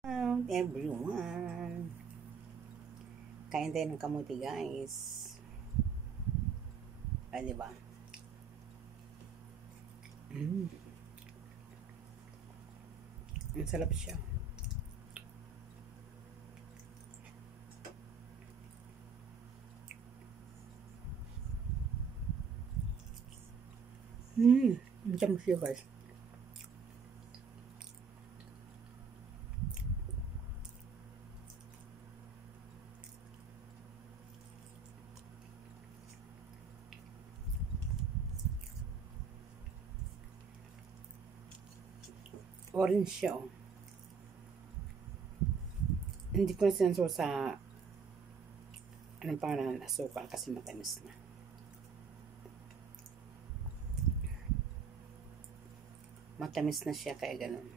Everyone, kain tayo ng kamuti guys. Ay, diba? Ang sarap siya. Ang sarap siya guys. Orange siya, oh. Hindi ko na sinanso sa anong pangalan, asukal kasi matamis na. Matamis na siya kaya ganun.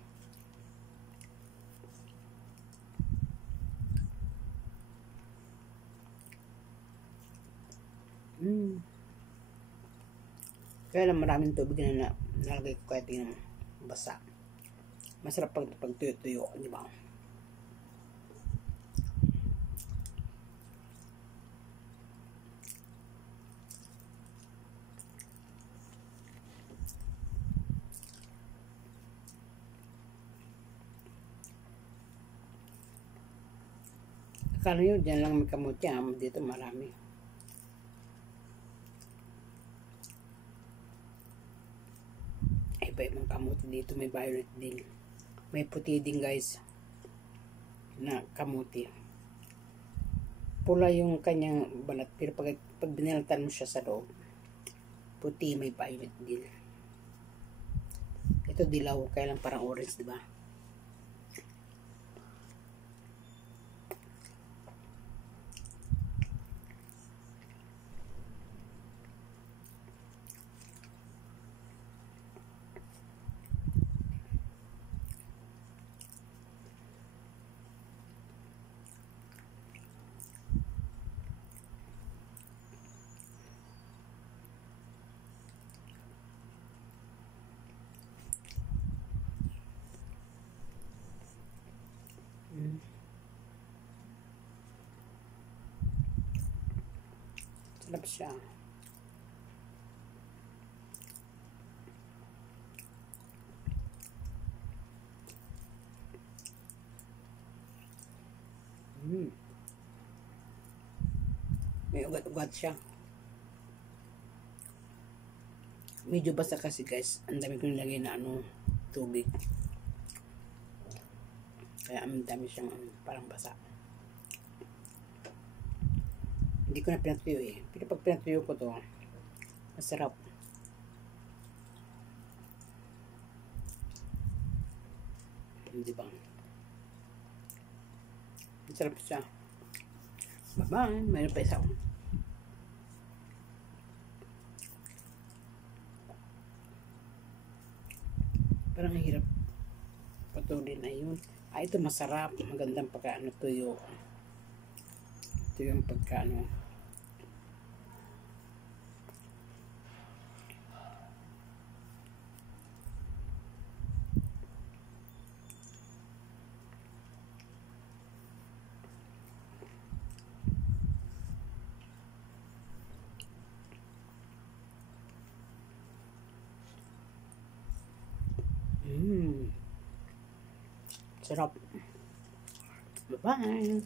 Kaya lang maraming tubig na nalagay ko kahit yung basa. Masarap pag tuyo-tuyo, di ba? Akala nyo, dyan lang may kamuti, dito marami. Iba-ibang kamuti dito, may violet din. May puti din guys, na kamuti. Pula yung kanyang balat, pero pag binalatan mo siya sa loob, puti, may violet din. Ito dilaw, kaya lang parang orange, diba? Sarap siya. May ugat-ugat siya. Medyo basa kasi guys. Ang dami ko nilagay na tubig. Kaya ang dami siyang parang basa. Hindi ko na pinatuyo eh. Pero pag pinatuyo ko to, masarap. Hindi ba? Masarap siya. Bye-bye. Mayroon pa isa. Parang hirap patuloy na yun. Ito masarap. Magandang pagkaano tuyo. Ito yung pagkaano. Sarap. Bye-bye.